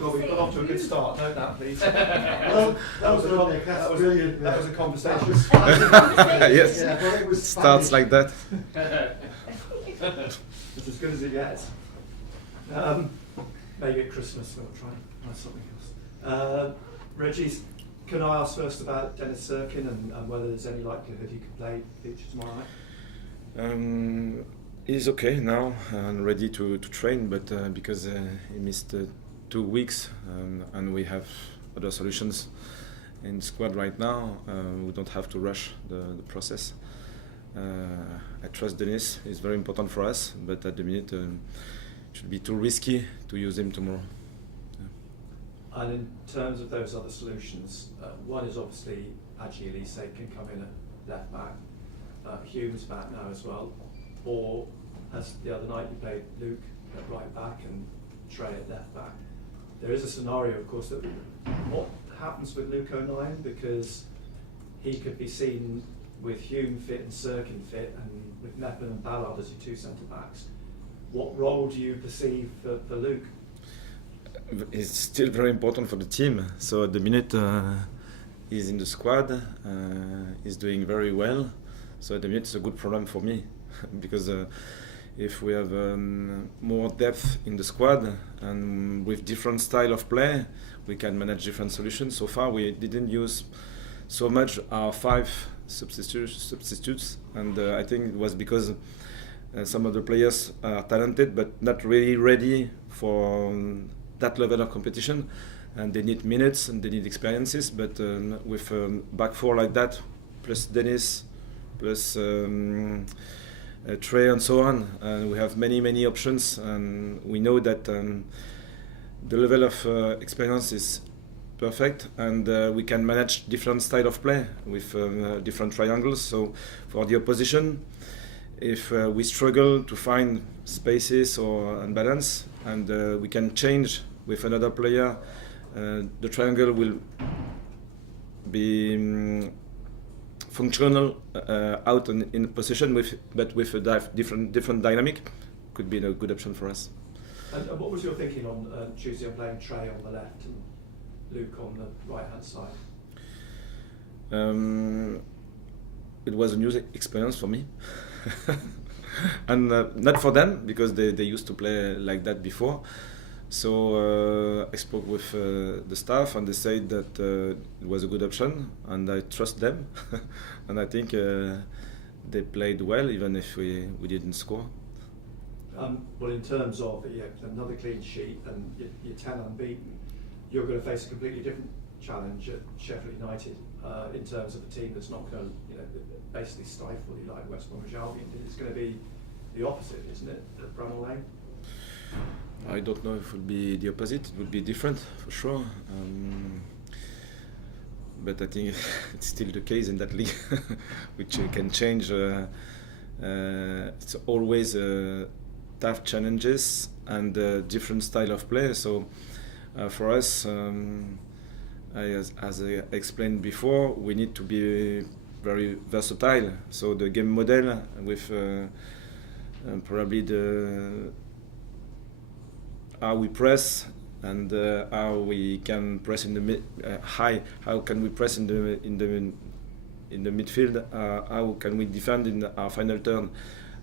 Well, we've got off to a good start. Note that, please. Well, that was brilliant. That was a conversation. Yes, Yeah, but it was starts like that. It's as good as it gets. Maybe at Christmas we'll try something else. Régis, can I ask first about Dennis Serkin and whether there's any likelihood he could play feature tomorrow night? He's okay now and ready to train, but because he missed 2 weeks and we have other solutions in squad right now, we don't have to rush the process. I trust Dennis, it's very important for us, but at the minute it should be too risky to use him tomorrow. Yeah. And in terms of those other solutions, one is obviously Adji Elise can come in at left back, Hume's back now as well, or as the other night you played Luke at right back and Trey at left back. There is a scenario, of course, that what happens with Luke O'Nien, because he could be seen with Hume fit and Serkin fit, and with Meppen and Ballard as your two centre backs. What role do you perceive for Luke? It's still very important for the team. So at the minute he's in the squad, he's doing very well. So at the minute it's a good problem for me because if we have more depth in the squad and with different style of play, we can manage different solutions. So far we didn't use so much our 5 substitutes, and I think it was because some of the players are talented but not really ready for that level of competition, and they need minutes and they need experiences. But with back 4 like that, plus Dennis, plus Trey and so on, and we have many options, and we know that the level of experience is perfect, and we can manage different style of play with different triangles. So for the opposition, if we struggle to find spaces or unbalance, and we can change with another player, the triangle will be functional out in position, but with a different dynamic. Could be a good option for us. And what was your thinking on Tuesday on playing Trey on the left and Luke on the right hand side? It was a new experience for me. And not for them, because they used to play like that before. So I spoke with the staff, and they said that it was a good option, and I trust them. And I think they played well, even if we didn't score. Well, in terms of another clean sheet and you're 10 unbeaten, you're going to face a completely different challenge at Sheffield United in terms of a team that's not going to basically stifle you like West Bromwich Albion. It's going to be the opposite, isn't it, at Bramall Lane? I don't know if it would be the opposite. It would be different for sure. But I think it's still the case in that league, which can change. It's always tough challenges and different style of play. So for us, as I explained before, we need to be very versatile. So the game model with probably how we press and how we can press in the high. How can we press in the midfield? How can we defend in our final turn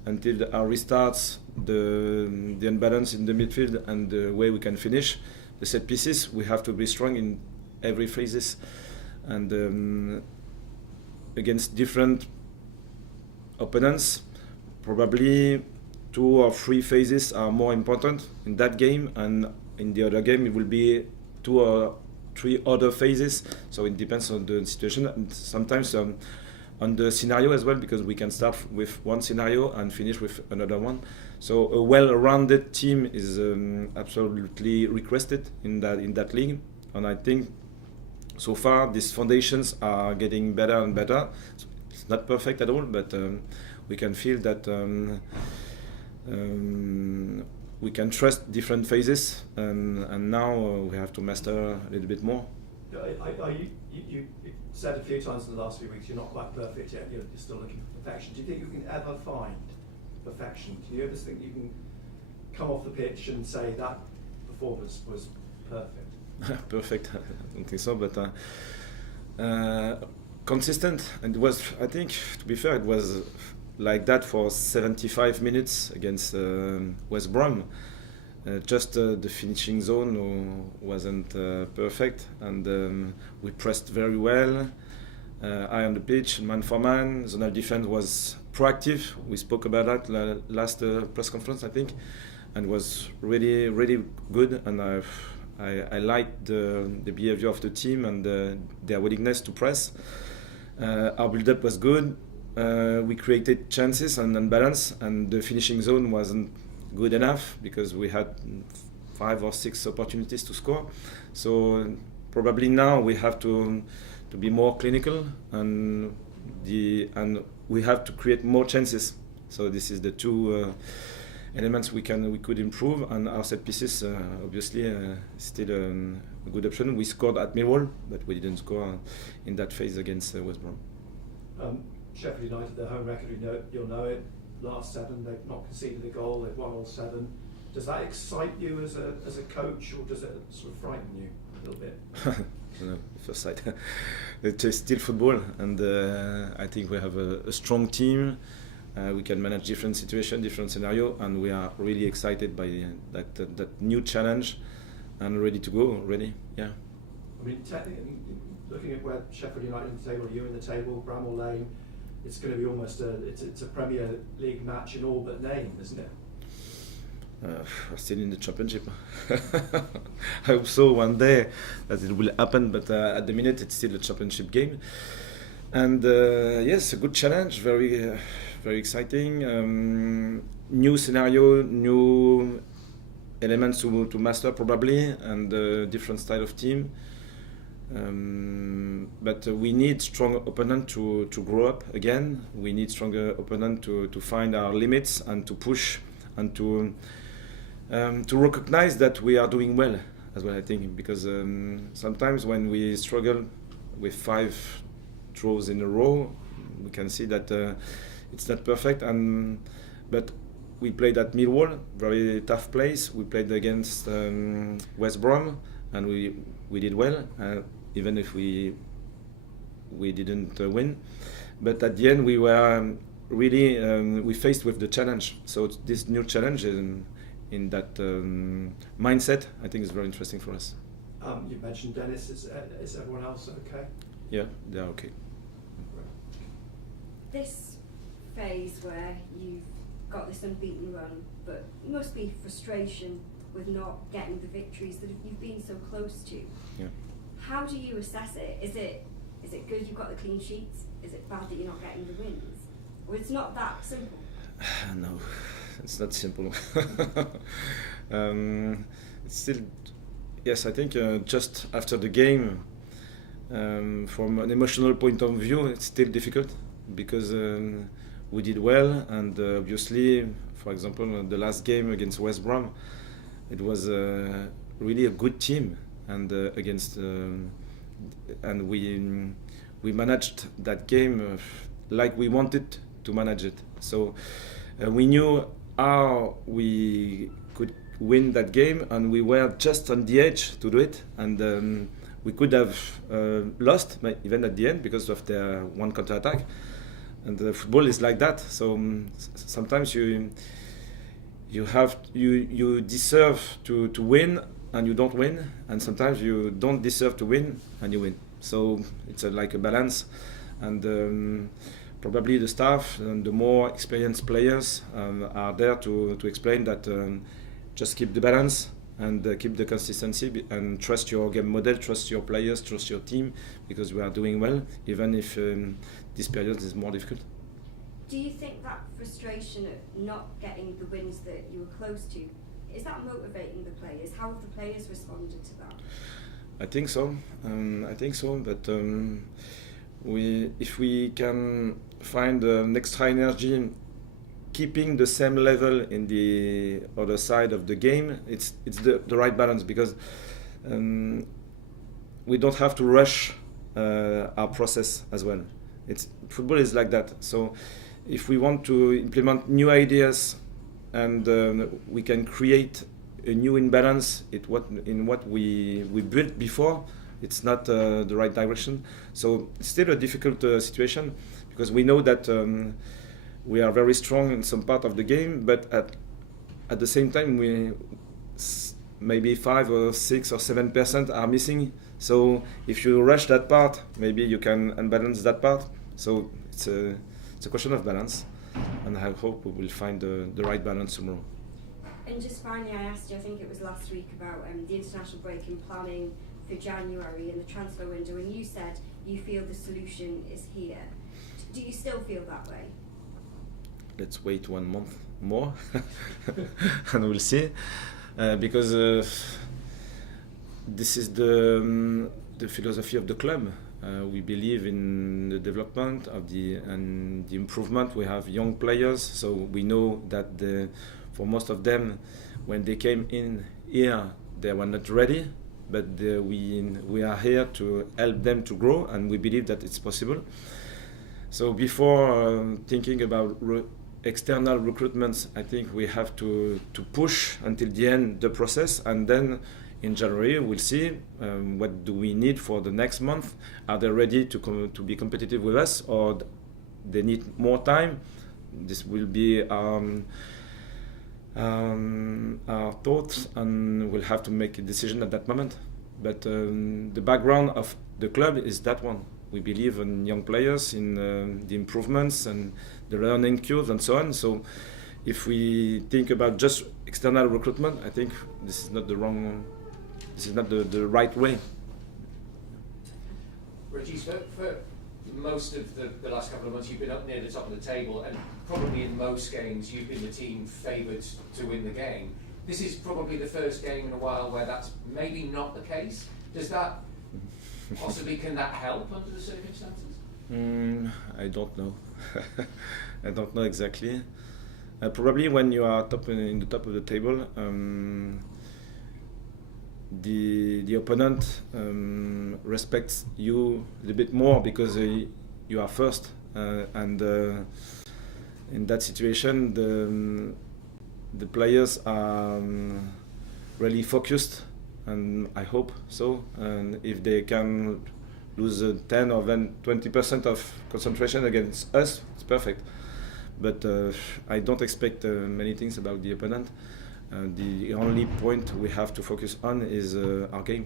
until our restarts? The imbalance in the midfield and the way we can finish the set pieces. We have to be strong in every phases, and against different opponents, probably 2 or 3 phases are more important in that game, and in the other game it will be 2 or 3 other phases. So it depends on the situation, and sometimes on the scenario as well, because we can start with one scenario and finish with another one. So a well-rounded team is absolutely requested in that league, and I think so far these foundations are getting better and better. It's not perfect at all, but we can feel that we can trust different phases, and now we have to master a little bit more. You said a few times in the last few weeks you're not quite perfect yet, you're still looking for perfection. Do you think you can ever find perfection? Do you ever think you can come off the pitch and say that performance was perfect? Perfect. I don't think so, but consistent. And it was, I think, to be fair, it was like that for 75 minutes against West Brom. Just the finishing zone wasn't perfect, and we pressed very well. Eye on the pitch, man for man. Zonal defense was proactive. We spoke about that last press conference, I think, and was really, really good. And I liked the behavior of the team and their willingness to press. Our build-up was good. We created chances and balance, and the finishing zone wasn't good enough because we had 5 or 6 opportunities to score. So probably now we have to be more clinical, and we have to create more chances. So this is the two elements we could improve, and our set pieces obviously still a good option. We scored at Millwall, but we didn't score in that phase against West Brom. Sheffield United, their home record, you'll know it. Last 7, they've not conceded a goal. They've won all 7. Does that excite you as a coach, or does it sort of frighten you a little bit? No, first sight. It's still football, and I think we have a strong team. We can manage different situations, different scenarios, and we are really excited by that new challenge, and ready to go. Ready, yeah. I mean, technically, looking at where Sheffield United in the table, you in the table, Bramall Lane, it's going to be almost it's a Premier League match in all but name, isn't it? Still in the Championship. I hope so one day that it will happen, but at the minute it's still a Championship game. And yes, a good challenge, very very exciting. New scenario, new elements to master probably, and different style of team. But we need strong opponent to grow up again. We need stronger opponent to find our limits and to push and to recognize that we are doing well as well, I think, because sometimes when we struggle with 5 draws in a row, we can see that it's not perfect. But we played at Millwall, very tough place. We played against West Brom, and we did well, even if we didn't win. But at the end, we were really we faced with the challenge. So this new challenge in that mindset, I think, is very interesting for us. You mentioned Dennis. Is everyone else okay? Yeah, they are okay. This phase where you've got this unbeaten run, but must be frustration with not getting the victories that you've been so close to. Yeah. How do you assess it? Is it good you've got the clean sheets? Is it bad that you're not getting the wins? Or it's not that simple? No, it's not simple. It's still, yes, I think just after the game, from an emotional point of view, it's still difficult because we did well, and obviously, for example, the last game against West Brom, it was really a good team, and and we managed that game like we wanted to manage it. So we knew how we could win that game, and we were just on the edge to do it. And we could have lost even at the end because of their one counter attack. And football is like that. So sometimes you deserve to win and you don't win, and sometimes you don't deserve to win and you win. So it's like a balance, and probably the staff and the more experienced players are there to explain that just keep the balance and keep the consistency and trust your game model, trust your players, trust your team, because we are doing well, even if this period is more difficult. Do you think that frustration of not getting the wins that you were close to, is that motivating the players? How have the players responded to that? I think so. But if we can find an extra energy, keeping the same level in the other side of the game, it's the right balance, because we don't have to rush our process as well. Football is like that. So if we want to implement new ideas and we can create a new imbalance in what we built before. It's not the right direction. So it's still a difficult situation, because we know that we are very strong in some part of the game, but at the same time maybe 5 or 6 or 7% are missing. So if you rush that part, maybe you can unbalance that part. So it's a question of balance, and I hope we will find the right balance tomorrow. And just finally, I asked you, I think it was last week, about the international break and planning for January and the transfer window, and you said you feel the solution is here. Do you still feel that way? Let's wait 1 month more and we'll see, because this is the philosophy of the club. We believe in the development of and the improvement. We have young players, so we know that for most of them, when they came in here, they were not ready, but we are here to help them to grow, and we believe that it's possible. So before thinking about external recruitments, I think we have to push until the end the process, and then in January we'll see what do we need for the next month. Are they ready to be competitive with us, or they need more time? This will be our thoughts, and we'll have to make a decision at that moment. But the background of the club is that one. We believe in young players, in the improvements and the learning curve and so on. So if we think about just external recruitment, I think this is not the right way. Régis, for most of the last couple of months, you've been up near the top of the table, and probably in most games you've been the team favoured to win the game. This is probably the first game in a while where that's maybe not the case. Does that possibly, can that help under the circumstances? I don't know. I don't know exactly. Probably when you are in the top of the table, the opponent respects you a little bit more, because you are first, and in that situation the players are really focused, and I hope so. And if they can lose 10 or 20% of concentration against us, it's perfect. But I don't expect many things about the opponent. The only point we have to focus on is our game.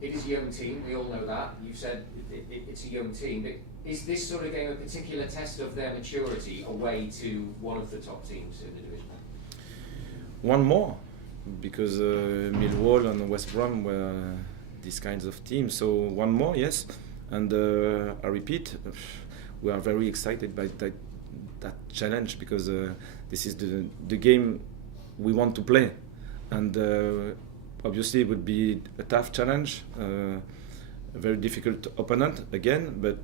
It is a young team, we all know that. You said it's a young team, but is this sort of game a particular test of their maturity away to one of the top teams in the division? One more, because Millwall and West Brom were these kinds of teams. So one more, yes. And I repeat, we are very excited by that challenge, because this is the game we want to play, and obviously it would be a tough challenge, a very difficult opponent again, but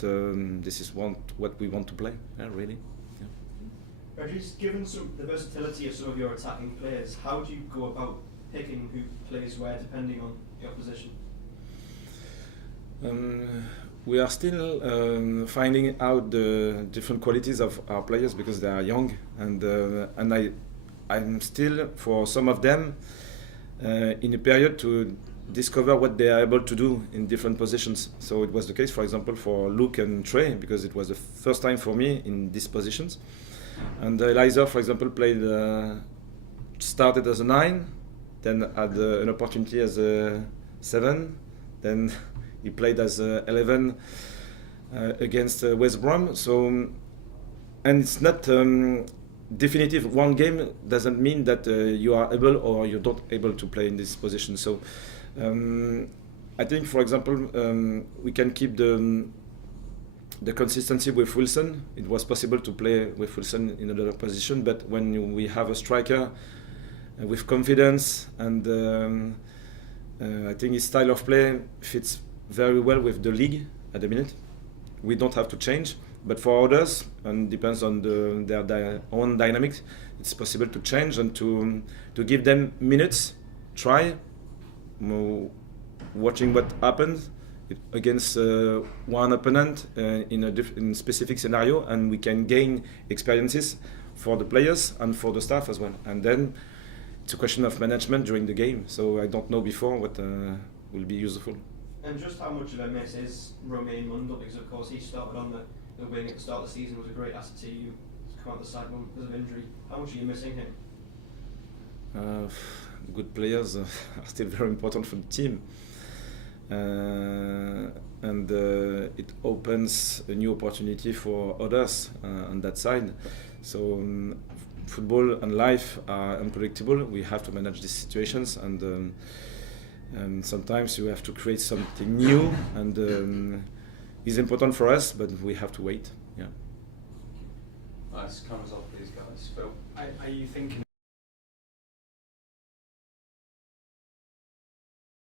this is what we want to play, really. Yeah. Régis, given the versatility of some of your attacking players, how do you go about picking who plays where depending on your position? We are still finding out the different qualities of our players, because they are young, and I'm still, for some of them, in a period to discover what they are able to do in different positions. So it was the case, for example, for Luke and Trey, because it was the first time for me in these positions. And Eliza, for example, started as a 9, then had an opportunity as a 7, then he played as 11 against West Brom. So, and it's not definitive. One game doesn't mean that you are able or you're not able to play in this position. So I think, for example, we can keep the consistency with Wilson. It was possible to play with Wilson in another position, but when we have a striker with confidence, and I think his style of play fits very well with the league at the minute. We don't have to change, but for others, and depends on their own dynamics, it's possible to change and to give them minutes, try, watching what happens against one opponent in a specific scenario, and we can gain experiences for the players and for the staff as well. And then it's a question of management during the game. So I don't know before what will be useful. And just how much of a miss is Romain Mundle? Because of course he started on the wing at the start of the season, was a great asset to you. He's come out the sideline because of injury. How much are you missing him? Good players are still very important for the team. And it opens a new opportunity for others on that side. So football and life are unpredictable. We have to manage these situations, and sometimes you have to create something new, and it's important for us, but we have to wait. Yeah. Nice. Cameras off, please, guys. Phil. Are you thinking